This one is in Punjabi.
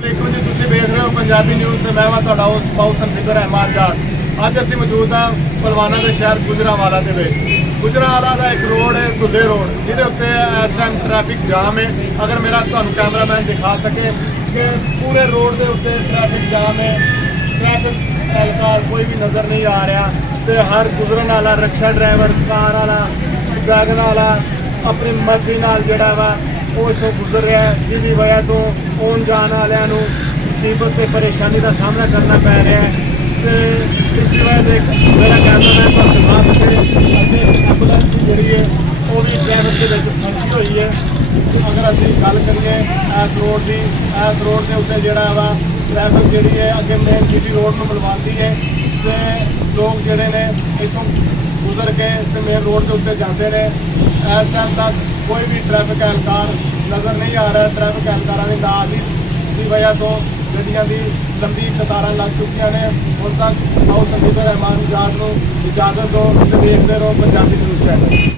ਵਾਲੇਕੁਮ ਜੀ, ਤੁਸੀਂ ਵੇਖ ਰਹੇ ਹੋ ਪੰਜਾਬੀ ਨਿਊਜ਼ ਤੇ ਮੈਂ ਹਾਂ ਤੁਹਾਡਾ ਹੋਸਟ ਪਾਉ ਸੰਫਿਕਰ ਅਹਿਮਦ ਜਾਟ। ਅੱਜ ਅਸੀਂ ਮੌਜੂਦ ਹਾਂ ਪਲਵਾਨਾ ਦੇ ਸ਼ਹਿਰ ਗੁਜਰਾਂਵਾਲਾ ਦੇ ਵਿੱਚ। ਗੁਜਰਾਂਵਾਲਾ ਦਾ ਇੱਕ ਰੋਡ ਹੈ ਦੁੱਲੇ ਰੋਡ, ਜਿਹਦੇ ਉੱਤੇ ਇਸ ਟਾਈਮ ਟ੍ਰੈਫਿਕ ਜਾਮ ਹੈ। ਅਗਰ ਮੇਰਾ ਤੁਹਾਨੂੰ ਕੈਮਰਾਮੈਨ ਦਿਖਾ ਸਕੇ ਕਿ ਪੂਰੇ ਰੋਡ ਦੇ ਉੱਤੇ ਟ੍ਰੈਫਿਕ ਜਾਮ ਹੈ, ਟ੍ਰੈਫਿਕ ਐਲਕਾਰ ਕੋਈ ਵੀ ਨਜ਼ਰ ਨਹੀਂ ਆ ਰਿਹਾ ਤੇ ਹਰ ਗੁਜ਼ਰਨ ਵਾਲਾ ਰਿਕਸ਼ਾ ਡਰਾਈਵਰ, ਕਾਰ ਵਾਲਾ, ਵੈਗਨ ਵਾਲਾ ਆਪਣੀ ਮਰਜ਼ੀ ਨਾਲ ਜਿਹੜਾ ਵਾ ਉਹ ਇੱਥੋਂ ਗੁਜ਼ਰ ਰਿਹਾ ਹੈ, ਜਿਹਦੀ ਵਜ੍ਹਾ ਤੋਂ ਆਉਣ ਜਾਣ ਵਾਲਿਆਂ ਨੂੰ ਮੁਸੀਬਤ ਤੇ ਪਰੇਸ਼ਾਨੀ ਦਾ ਸਾਹਮਣਾ ਕਰਨਾ ਪੈ ਰਿਹਾ ਹੈ। ਤੇ ਇਸ ਦੀ ਵਜ੍ਹਾ ਦੇ ਮੇਰਾ ਕੈਮਰਾਮੈਨ ਤੁਹਾਨੂੰ ਦਿਖਾ ਸਕੇ ਅਤੇ ਐਂਬੂਲੈਂਸ ਜਿਹੜੀ ਹੈ ਉਹ ਵੀ ਟ੍ਰੈਫਿਕ ਦੇ ਵਿੱਚ ਫਸੀ ਹੋਈ ਹੈ। ਅਗਰ ਅਸੀਂ ਗੱਲ ਕਰੀਏ ਇਸ ਰੋਡ ਦੀ, ਇਸ ਰੋਡ ਦੇ ਉੱਤੇ ਜਿਹੜਾ ਵਾ ਟ੍ਰੈਫਿਕ ਜਿਹੜੀ ਹੈ ਅੱਗੇ ਮੇਨ ਜੀਟੀ ਰੋਡ ਨੂੰ ਮਿਲਵਾਉਂਦੀ ਹੈ ਤੇ ਲੋਕ ਜਿਹੜੇ ਨੇ ਇੱਥੋਂ ਗੁਜ਼ਰ ਕੇ ਤੇ ਮੇਨ ਰੋਡ ਦੇ ਉੱਤੇ ਜਾਂਦੇ ਨੇ। ਇਸ ਟਾਈਮ ਤੱਕ ਕੋਈ ਵੀ ਟ੍ਰੈਫਿਕ ਐਲਕਾਰ ਨਜ਼ਰ ਨਹੀਂ ਆ ਰਿਹਾ। ਟ੍ਰੈਫਿਕ ਐਲਕਾਰਾਂ ਦੀ ਨਾ ਦੀ ਵਜ੍ਹਾ ਤੋਂ ਗੱਡੀਆਂ ਦੀ ਲੰਬੀ ਕਤਾਰਾਂ ਲੱਗ ਚੁੱਕੀਆਂ ਨੇ। ਹੁਣ ਤੱਕ ਪਾਉ ਸੰਫਿਕਰ ਅਹਿਮਦ ਜਾਟ ਨੂੰ ਇਜਾਜ਼ਤ ਦਿਓ ਤੇ ਦੇਖਦੇ ਰਹੋ ਪੰਜਾਬੀ ਨਿਊਜ਼ ਚੈਨਲ।